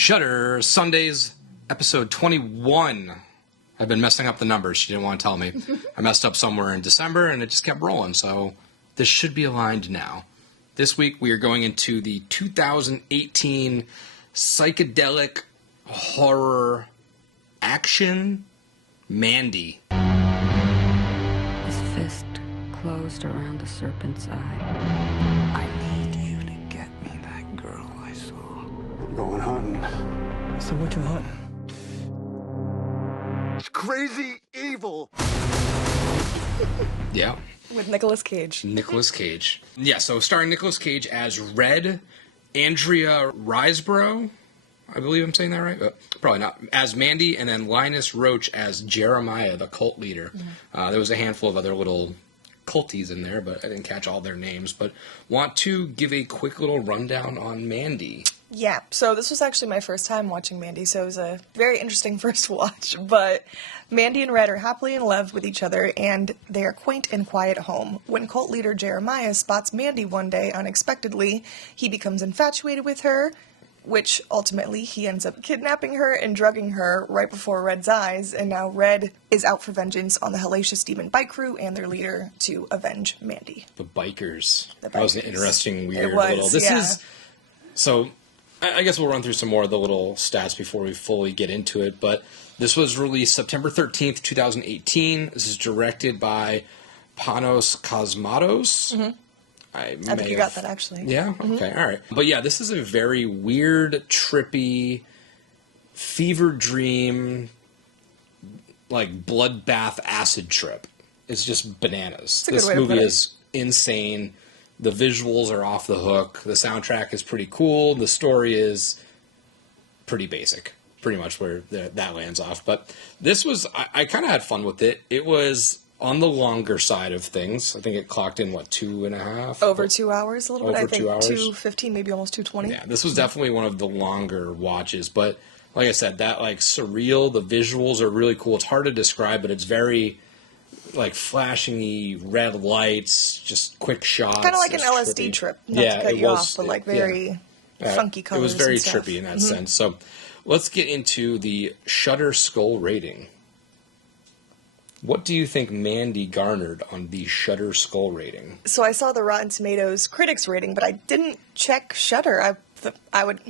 Shudder, Sundays, episode 21. I've been messing up the numbers. She didn't want to tell me. I messed up somewhere in December, and it just kept rolling, so this should be aligned now. This week, we are going into the 2018 psychedelic horror action Mandy. His fist closed around the serpent's eye. I need you to get me that girl I saw. Going hunting. So what you hunting? It's crazy evil. Yeah. With Nicolas Cage. Nicolas Cage. Yeah, so starring Nicolas Cage as Red, Andrea Riseborough, I believe I'm saying that right? Probably not. As Mandy, and then Linus Roache as Jeremiah, the cult leader. There was a handful of other little culties in there, but I didn't catch all their names. But want to give a quick little rundown on Mandy. Yeah, so this was actually my first time watching Mandy, so it was a very interesting first watch. But Mandy and Red are happily in love with each other, and they are quaint and quiet at home. When cult leader Jeremiah spots Mandy one day unexpectedly, he becomes infatuated with her, which ultimately he ends up kidnapping her and drugging her right before Red's eyes, and now Red is out for vengeance on the hellacious demon bike crew and their leader to avenge Mandy. The bikers. The That was an bikers. interesting, weird It was, little... This yeah. is... So, I guess we'll run through some more of the little stats before we fully get into it, but this was released September 13th, 2018. This is directed by Panos Cosmatos. Mm-hmm. I think you got that, actually. Yeah? Okay, all right. But yeah, this is a very weird, trippy, fever dream, like Bloodbath Acid Trip. It's just bananas. That's a good This way to movie put it. is insane. The visuals are off the hook. The soundtrack is pretty cool. The story is pretty basic, pretty much where that lands off. But this was, I kind of had fun with it. It was on the longer side of things. I think it clocked in, 2.5? Over 2 hours, a little bit. Over I think 2 hours. 2:15, maybe almost 2:20. Yeah, this was definitely one of the longer watches. But like I said, that surreal, the visuals are really cool. It's hard to describe, but it's very flashing red lights, just quick shots. Kind of like an just LSD trippy. trip. Not to cut you off, but very funky colors. It was very and stuff. trippy in that sense. So let's get into the Shudder Skull rating. What do you think Mandy garnered on the Shudder Skull rating? So I saw the Rotten Tomatoes critics rating, but I didn't check Shudder. I would,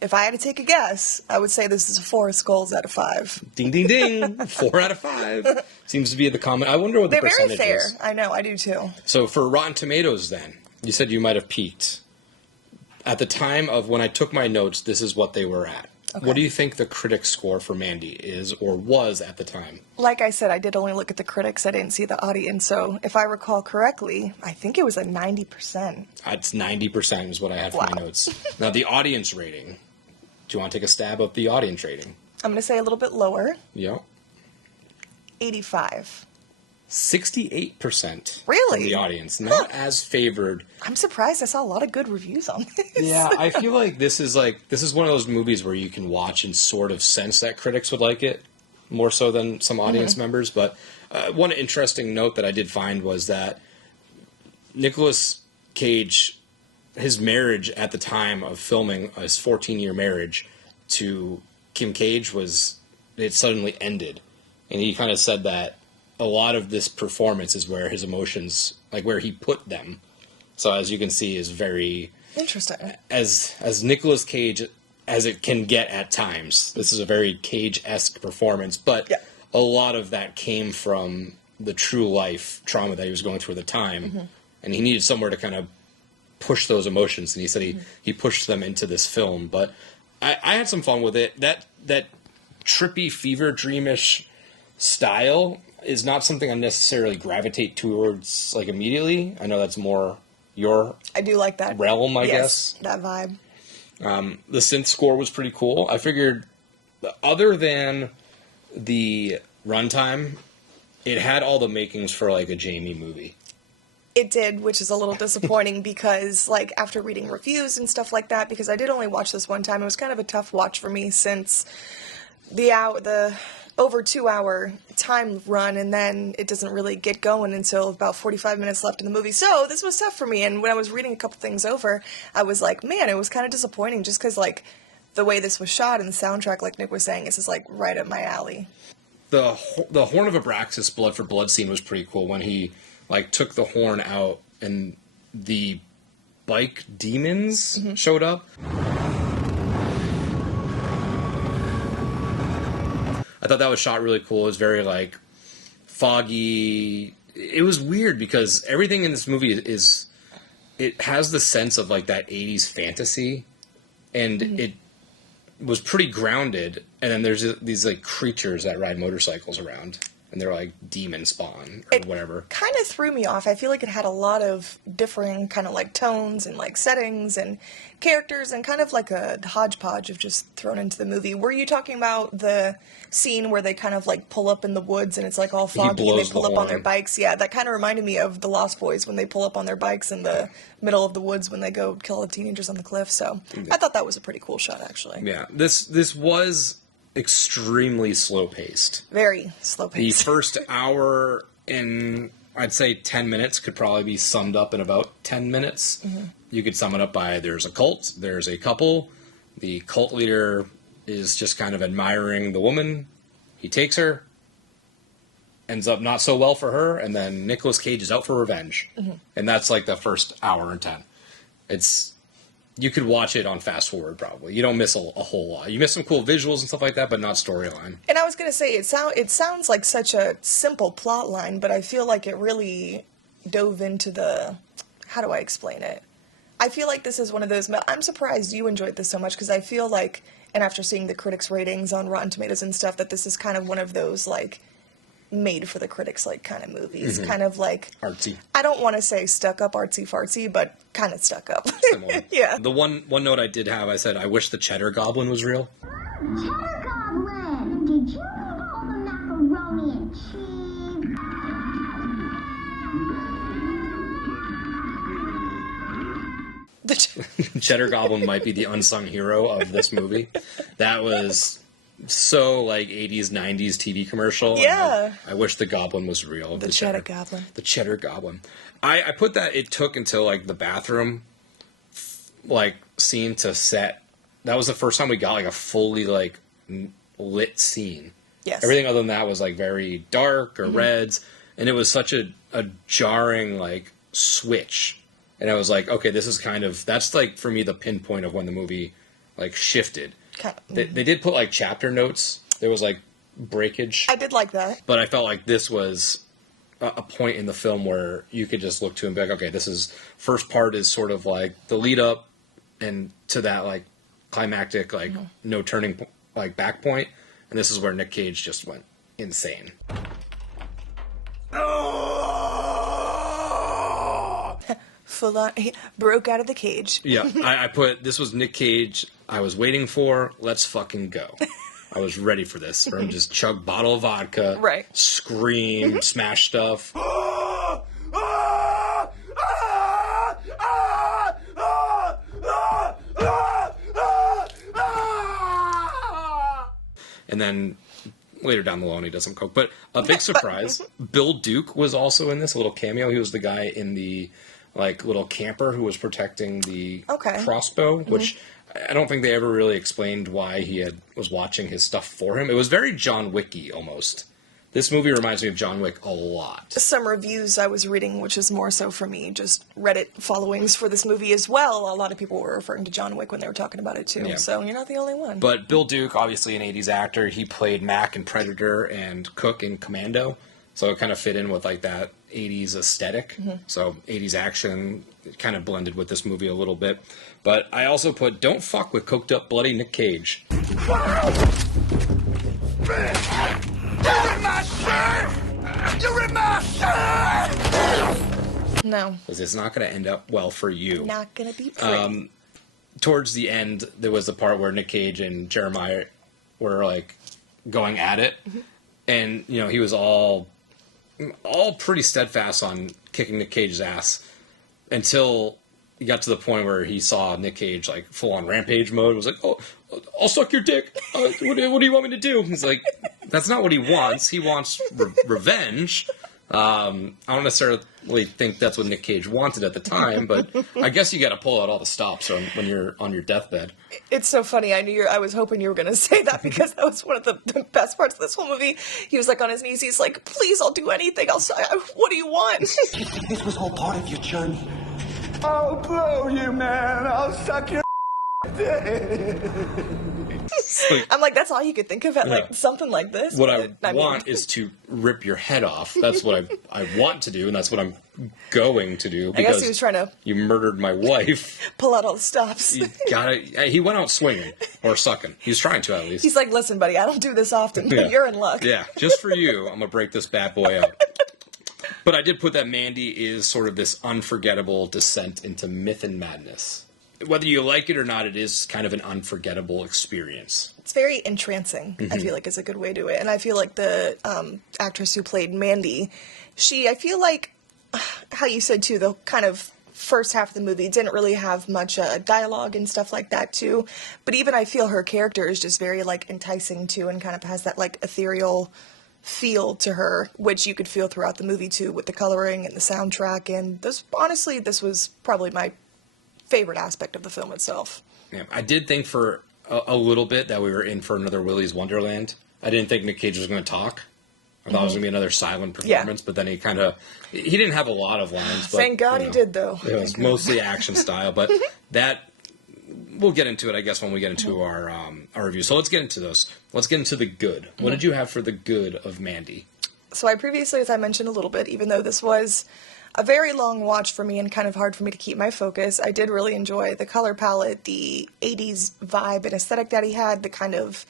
if I had to take a guess, I would say this is 4 skulls out of 5. Ding, ding, ding. 4 out of 5. Seems to be the comment. I wonder what the They're very percentage fair. is. I know, I do too. So for Rotten Tomatoes then, you said you might have peaked. At the time of when I took my notes, this is what they were at. Okay. What do you think the critic score for Mandy is or was at the time? Like I said, I did only look at the critics. I didn't see the audience. So if I recall correctly, I think it was a 90%. It's 90% is what I had for my notes. Now the audience rating. Do you want to take a stab at the audience rating? I'm going to say a little bit lower. Yep. 85. 68% Really? from the audience. Not as favored. I'm surprised. I saw a lot of good reviews on this. Yeah, I feel like this is one of those movies where you can watch and sort of sense that critics would like it more so than some audience members. But one interesting note that I did find was that Nicolas Cage, his marriage at the time of filming his 14-year marriage to Kim Cage it suddenly ended. And he kind of said that a lot of this performance is where his emotions, where he put them. So as you can see, is very Interesting. as Nicolas Cage as it can get at times. This is a very Cage-esque performance, but a lot of that came from the true life trauma that he was going through at the time, and he needed somewhere to kind of push those emotions, and he said he pushed them into this film. But I had some fun with it. That trippy, fever dreamish style is not something I necessarily gravitate towards immediately. I know that's more your I do like that realm, I yes, guess. that vibe. The synth score was pretty cool. I figured, other than the runtime, it had all the makings for a Jamie movie. It did, which is a little disappointing because, after reading reviews and stuff like that, because I did only watch this one time, it was kind of a tough watch for me since the over 2 hour time run, and then it doesn't really get going until about 45 minutes left in the movie. So this was tough for me, and when I was reading a couple things over, I was like, man, it was kind of disappointing just because, the way this was shot and the soundtrack, like Nick was saying, this is like right up my alley. The Horn of Abraxas blood for blood scene was pretty cool when he like took the horn out and the bike demons showed up. I thought that was shot really cool. It was very like foggy. It was weird because everything in this movie it has the sense of like that 80s fantasy, and it was pretty grounded. And then there's these like creatures that ride motorcycles around, and they're like demon spawn or whatever. Kind of threw me off. I feel like it had a lot of differing kind of like tones and like settings and characters and kind of like a hodgepodge of just thrown into the movie. Were you talking about the scene where they kind of like pull up in the woods and it's like all foggy and they pull up on their bikes? Yeah, that kind of reminded me of the Lost Boys when they pull up on their bikes in the middle of the woods when they go kill the teenagers on the cliff. So I thought that was a pretty cool shot, actually. Yeah, this was extremely slow paced. Very slow paced. The first hour in, I'd say 10 minutes could probably be summed up in about 10 minutes. You could sum it up by there's a cult, there's a couple, the cult leader is just kind of admiring the woman, he takes her, ends up not so well for her, and then Nicolas Cage is out for revenge. And that's like the first hour and 10. You could watch it on fast forward, probably. You don't miss a whole lot. You miss some cool visuals and stuff like that, but not storyline. And I was going to say, it sounds like such a simple plot line, but I feel like it really dove into the... How do I explain it? I feel like this is one of those... I'm surprised you enjoyed this so much, because I feel like, and after seeing the critics' ratings on Rotten Tomatoes and stuff, that this is kind of one of those, like, made for the critics like kind of movies, kind of like artsy. I don't want to say stuck up artsy fartsy, but kind of stuck up. Yeah. The one note I did have, I said I wish the cheddar goblin was real. Cheddar Goblin, did you eat all the macaroni and cheese? The Cheddar Goblin might be the unsung hero of this movie. That was so like 80s, 90s TV commercial. Yeah. I wish the goblin was real. The Cheddar Goblin. The Cheddar Goblin. I put that it took until like the bathroom like scene to set. That was the first time we got like a fully like lit scene. Yes. Everything other than that was like very dark or reds, and it was such a jarring like switch. And I was like, okay, this is kind of, that's like for me the pinpoint of when the movie like shifted. They did put like chapter notes. There was like breakage. I did like that. But I felt like this was a point in the film where you could just look to and be like, okay, this is, first part is sort of like the lead up and to that like climactic, like no turning, like back point. And this is where Nic Cage just went insane. Full on, he broke out of the cage. Yeah, I put, this was Nic Cage I was waiting for, let's fucking go. I was ready for this. Or just chug bottle of vodka, right? Scream, smash stuff. And then later down the line he does some coke. But a big surprise, Bill Duke was also in this, a little cameo. He was the guy in the like little camper who was protecting the crossbow, which I don't think they ever really explained why he was watching his stuff for him. It was very John Wick-y almost. This movie reminds me of John Wick a lot. Some reviews I was reading, which is more so for me, just Reddit followings for this movie as well. A lot of people were referring to John Wick when they were talking about it too. Yeah. So you're not the only one. But Bill Duke, obviously an 80s actor, he played Mac in Predator and Cook in Commando. So it kind of fit in with like that 80s aesthetic. So 80s action kind of blended with this movie a little bit. But I also put, don't fuck with coked up bloody Nic Cage. You're in my shirt! You're in my shirt! No. Because it's not going to end up well for you. Not going to be pretty. Towards the end, there was the part where Nic Cage and Jeremiah were like going at it. And, you know, he was all pretty steadfast on kicking Nic Cage's ass until he got to the point where he saw Nic Cage like full on rampage mode. Was like, "Oh, I'll suck your dick. What do you want me to do?" He's like, "That's not what he wants. He wants revenge. I don't necessarily think that's what Nic Cage wanted at the time, but I guess you got to pull out all the stops when you're on your deathbed. It's so funny. I was hoping you were going to say that because that was one of the best parts of this whole movie. He was like on his knees. He's like, "Please, I'll do anything. What do you want?" This was all part of your journey. I'll blow you, man. I'll suck your I'm like, that's all you could think of at like something like this. What I want is to rip your head off. That's what I want to do, and that's what I'm going to do. Because I guess he was trying to you murdered my wife. pull out all the stops. He went out swinging or sucking. He was trying to, at least. He's like, "Listen, buddy, I don't do this often, but you're in luck." Yeah, just for you, I'm gonna break this bad boy out. But I did put that Mandy is sort of this unforgettable descent into myth and madness. Whether you like it or not, it is kind of an unforgettable experience. It's very entrancing, I feel like is a good way to do it. And I feel like the actress who played Mandy, I feel like, how you said too, the kind of first half of the movie didn't really have much dialogue and stuff like that too. But even I feel her character is just very like enticing too, and kind of has that like ethereal feel to her, which you could feel throughout the movie too, with the coloring and the soundtrack. And this was probably my favorite aspect of the film itself. Yeah, I did think for a little bit that we were in for another Willy's Wonderland. I didn't think Nic Cage was going to talk. I thought it was going to be another silent performance, but then he didn't have a lot of lines. But, Thank God he did, though. It was mostly action style, but we'll get into it, I guess, when we get into our review. So let's get into those. Let's get into the good. What did you have for the good of Mandy? So I previously, as I mentioned a little bit, even though this was a very long watch for me and kind of hard for me to keep my focus, I did really enjoy the color palette, the 80s vibe and aesthetic that he had, the kind of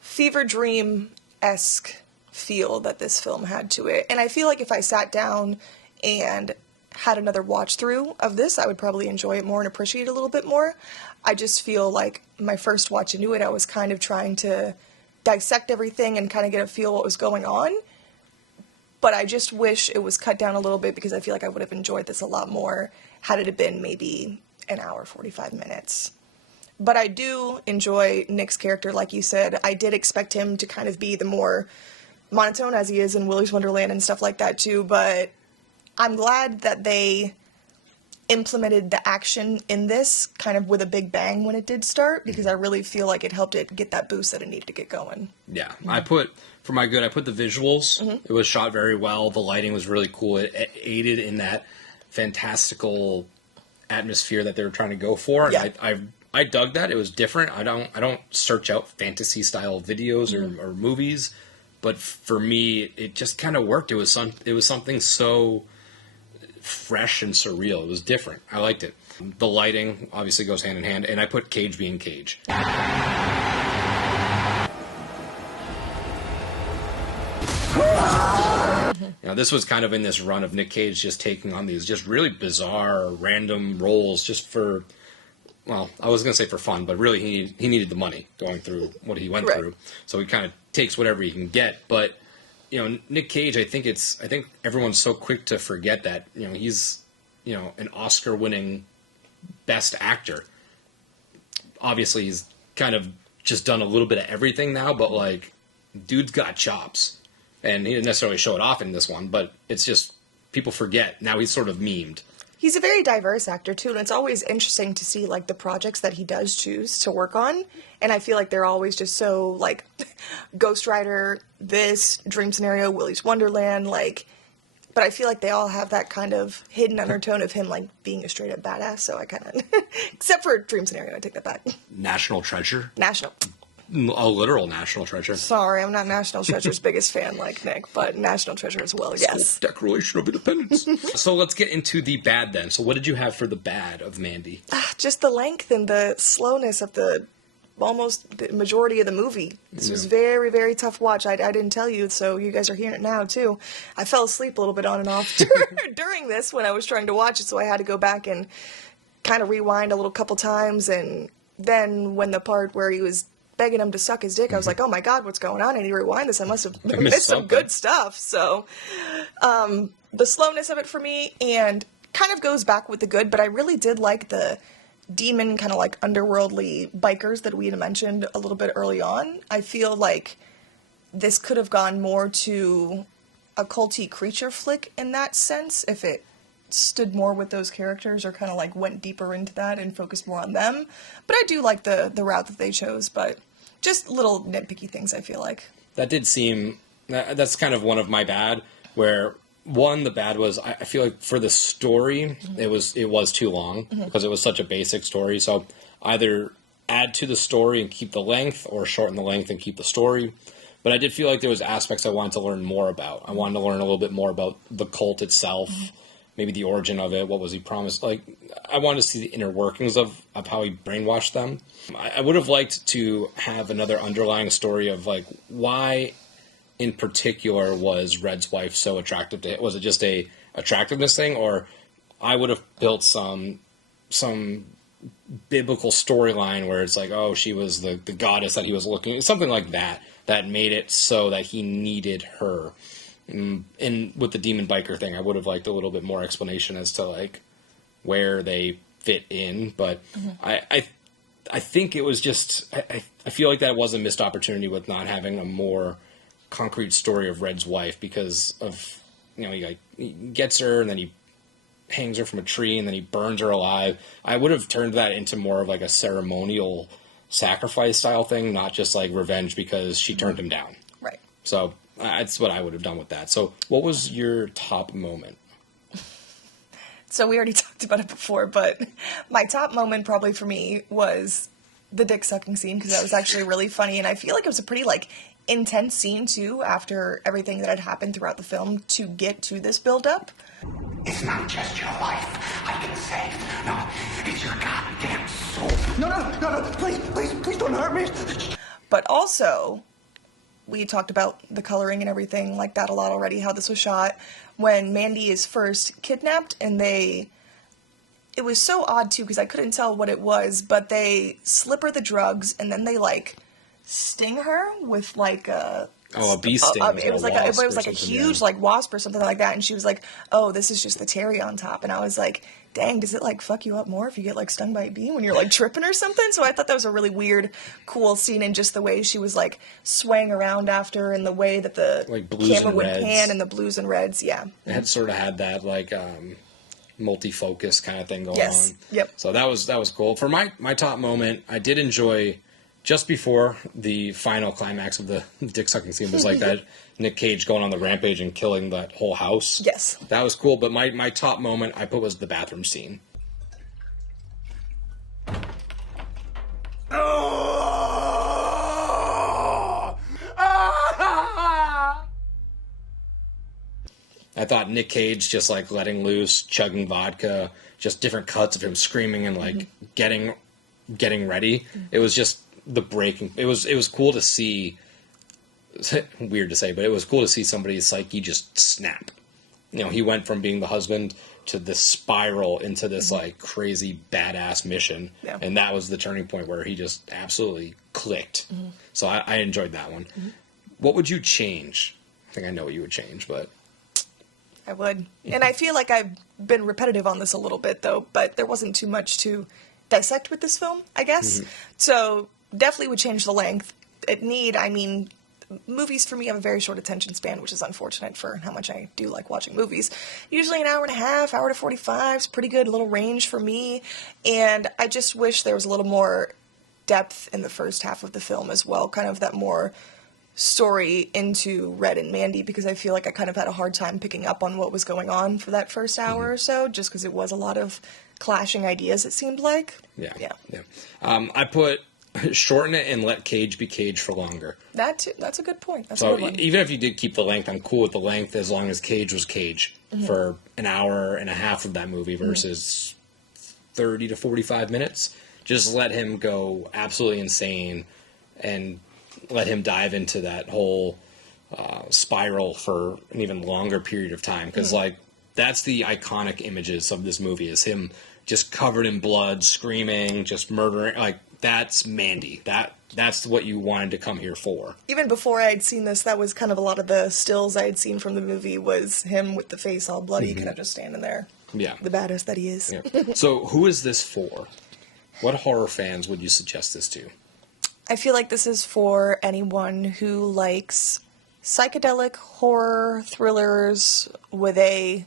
fever dream-esque feel that this film had to it. And I feel like if I sat down and had another watch through of this, I would probably enjoy it more and appreciate it a little bit more. I just feel like my first watch into it, I was kind of trying to dissect everything and kind of get a feel what was going on. But I just wish it was cut down a little bit because I feel like I would have enjoyed this a lot more had it been maybe an hour, 45 minutes. But I do enjoy Nick's character, like you said. I did expect him to kind of be the more monotone as he is in Willy's Wonderland and stuff like that too, but I'm glad that they implemented the action in this kind of with a big bang when it did start, because I really feel like it helped it get that boost that it needed to get going. Yeah, I put the visuals. It was shot very well. The lighting was really cool. It aided in that fantastical atmosphere that they were trying to go for. And Yeah. I dug that. It was different. I don't search out fantasy style videos or movies, but for me, it just kind of worked. It was something so fresh and surreal. It was different. I liked it. The lighting obviously goes hand in hand, and I put Cage being Cage. This was kind of in this run of Nic Cage just taking on these just really bizarre, random roles just for, well, I was going to say for fun, but really he needed the money going through what he went through. So he kind of takes whatever he can get. But, Nic Cage, I think everyone's so quick to forget that, he's, an Oscar-winning best actor. Obviously, he's kind of just done a little bit of everything now, but, dude's got chops. And he didn't necessarily show it off in this one, but it's just, people forget. Now he's sort of memed. He's a very diverse actor, too, and it's always interesting to see, the projects that he does choose to work on. And I feel like they're always just so, Ghost Rider, this, Dream Scenario, Willy's Wonderland, but I feel like they all have that kind of hidden undertone of him, being a straight-up badass, so I kind of, except for Dream Scenario, I take that back. National Treasure? A literal National Treasure. Sorry, I'm not National Treasure's biggest fan like Nick, but National Treasure as well, yes. Declaration of Independence. So let's get into the bad then. So what did you have for the bad of Mandy? Just the length and the slowness of almost the majority of the movie. This was very, very tough watch. I didn't tell you, so you guys are hearing it now, too. I fell asleep a little bit on and off during this when I was trying to watch it, so I had to go back and kind of rewind a little couple times, and then when the part where he was begging him to suck his dick, I was like, oh my god, what's going on? I need to rewind this. I must have missed some good stuff. So the slowness of it for me, and kind of goes back with the good, but I really did like the demon kind of underworldly bikers that we had mentioned a little bit early on. I feel like this could have gone more to a culty creature flick in that sense, if it stood more with those characters or kind of like went deeper into that and focused more on them. But I do like the route that they chose, but just little nitpicky things, I feel like. That did seem... That's kind of one of my bad, where... One, the bad was, I feel like for the story, it was too long, because it was such a basic story. So either add to the story and keep the length, or shorten the length and keep the story. But I did feel like there was aspects I wanted to learn more about. I wanted to learn a little bit more about the cult itself, maybe the origin of it, what was he promised. Like, I wanted to see the inner workings of how he brainwashed them. I would have liked to have another underlying story of, like, why... in particular was Red's wife so attractive to him? Was it just a attractiveness thing, or I would have built some biblical storyline where it's like, oh, she was the goddess that he was looking at, something like that made it so that he needed her. And with the demon biker thing, I would have liked a little bit more explanation as to like where they fit in, but I think it was just I feel like that was a missed opportunity with not having a more concrete story of Red's wife, because of, you know, he gets her and then he hangs her from a tree and then he burns her alive. I would have turned that into more of like a ceremonial sacrifice style thing, not just like revenge because she turned him down. Right. So that's what I would have done with that. So what was your top moment? So we already talked about it before, but my top moment probably for me was the dick sucking scene, because that was actually really funny, and I feel like it was a pretty like intense scene too, after everything that had happened throughout the film to get to this build-up. It's not just your life I can save. No, it's your goddamn soul. No, please don't hurt me. But also, we talked about the coloring and everything like that a lot already, how this was shot. When Mandy is first kidnapped, and it was so odd too, because I couldn't tell what it was, but they slip her the drugs, and then they like sting her with like a bee sting. It was like a huge like wasp or something like that, and she was like, "Oh, this is just the cherry on top." And I was like, "Dang, does it like fuck you up more if you get like stung by a bee when you're like tripping or something?" So I thought that was a really weird, cool scene, and just the way she was like swaying around after, and the way that the like blues camera and would reds. pan, and the blues and reds. Yeah, it had sort of had that like multi-focus kind of thing going on. Yep. So that was cool. For my top moment, I did enjoy. Just before the final climax of the dick-sucking scene was like that Nic Cage going on the rampage and killing that whole house. Yes. That was cool, but my top moment I put was the bathroom scene. I thought Nic Cage just like letting loose, chugging vodka, just different cuts of him screaming and like getting ready. It was just the breaking. It was cool to see. Weird to say, but it was cool to see somebody's psyche just snap. You know, he went from being the husband to this spiral into this like crazy badass mission, and that was the turning point where he just absolutely clicked. So I enjoyed that one. What would you change? I think I know what you would change, but I would. And I feel like I've been repetitive on this a little bit though, but there wasn't too much to dissect with this film, I guess. So definitely would change the length. Movies for me have a very short attention span, which is unfortunate for how much I do like watching movies. Usually an hour and a half, hour to 45 is pretty good little range for me. And I just wish there was a little more depth in the first half of the film as well, kind of that more story into Red and Mandy, because I feel like I kind of had a hard time picking up on what was going on for that first hour or so, just because it was a lot of clashing ideas, it seemed like. Yeah. I put shorten it and let Cage be Cage for longer. That's a good point. That's so a good one. Even if you did keep the length, I'm cool with the length as long as Cage was Cage for an hour and a half of that movie versus 30 to 45 minutes. Just let him go absolutely insane and let him dive into that whole spiral for an even longer period of time. Because like that's the iconic images of this movie, is him just covered in blood, screaming, just murdering. Like that's Mandy. That's what you wanted to come here for. Even before I had seen this, that was kind of a lot of the stills I had seen from the movie, was him with the face all bloody, kind of just standing there. Yeah. The badass that he is. Yeah. So who is this for? What horror fans would you suggest this to? I feel like this is for anyone who likes psychedelic horror thrillers with a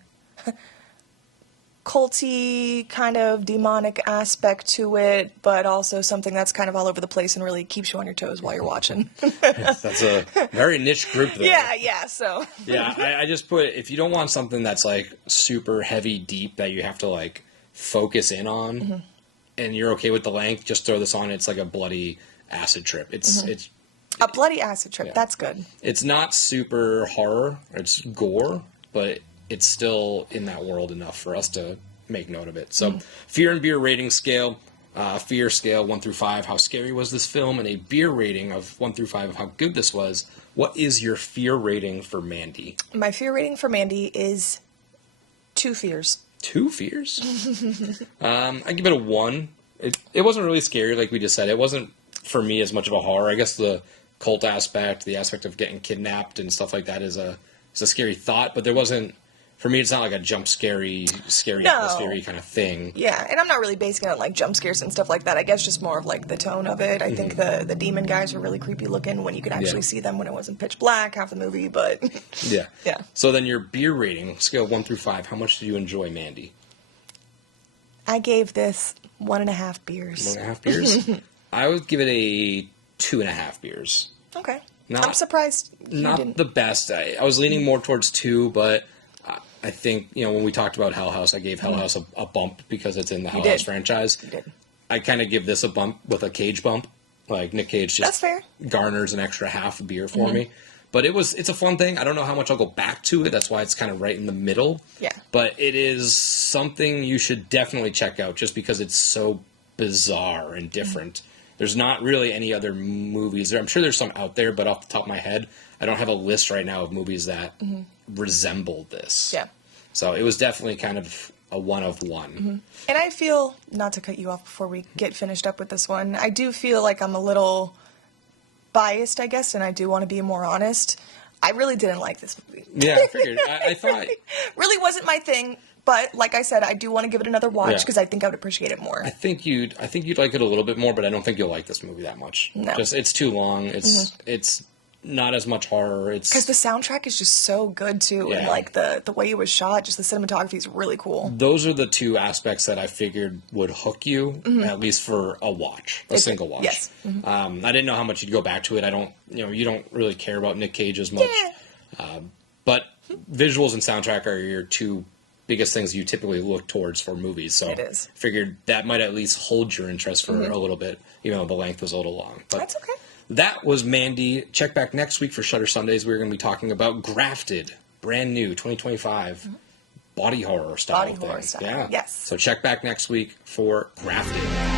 culty kind of demonic aspect to it, but also something that's kind of all over the place and really keeps you on your toes while you're watching. That's a very niche group there. Yeah, so. Yeah, I just put, if you don't want something that's like super heavy, deep, that you have to like focus in on, and you're okay with the length, just throw this on. It's like a bloody acid trip. It's A bloody acid trip, that's good. It's not super horror, it's gore, but it's still in that world enough for us to make note of it. So, Fear and Beer rating scale, fear scale 1 through 5, how scary was this film, and a beer rating of 1 through 5 of how good this was. What is your fear rating for Mandy? My fear rating for Mandy is 2 fears. 2 fears? I give it a 1. It wasn't really scary, like we just said. It wasn't, for me, as much of a horror. I guess the cult aspect, the aspect of getting kidnapped and stuff like that is a scary thought, but there wasn't, for me, it's not like a jump scary atmosphere kind of thing. Yeah, and I'm not really basing it on like jump scares and stuff like that. I guess just more of like the tone of it. I think the demon guys were really creepy looking when you could actually see them when it wasn't pitch black half the movie, but Yeah. Yeah. So then your beer rating, scale 1 through 5, how much did you enjoy Mandy? I gave this 1.5 beers. 1.5 beers? I would give it a 2.5 beers. Okay. Not- I'm surprised you Not didn't. the best. I was leaning more towards 2, but I think, when we talked about Hell House, I gave Hell House a bump because it's in the Hell House franchise. You did. I kind of give this a bump with a Cage bump. Like, Nic Cage That's just fair. garners an extra half beer for me. But it's a fun thing. I don't know how much I'll go back to it. That's why it's kind of right in the middle. Yeah. But it is something you should definitely check out just because it's so bizarre and different. There's not really any other movies. I'm sure there's some out there, but off the top of my head, I don't have a list right now of movies that resemble this. Yeah. So it was definitely kind of a one of one. And I feel, not to cut you off before we get finished up with this one, I do feel like I'm a little biased, I guess, and I do want to be more honest. I really didn't like this movie. Yeah, I figured. I thought... Really wasn't my thing, but like I said, I do want to give it another watch Yeah. because I think I would appreciate it more. I think you'd like it a little bit more, but I don't think you'll like this movie that much. No. Just it's too long. It's not as much horror. It's Because the soundtrack is just so good too, and Yeah. like the way it was shot, just the cinematography is really cool. those are the two aspects that I figured would hook you, at least for a watch, a single watch. Yes. I didn't know how much you'd go back to it. I don't, you don't really care about Nic Cage as much. But visuals and soundtrack are your two biggest things you typically look towards for movies. So It is. figured that might at least hold your interest for a little bit, even though the length was a little long. But That's okay. that was Mandy. Check back next week for Shudder Sundays. We're going to be talking about Grafted, brand new, 2025, body horror style Body horror thing. style, Yeah. yes. So check back next week for Grafted.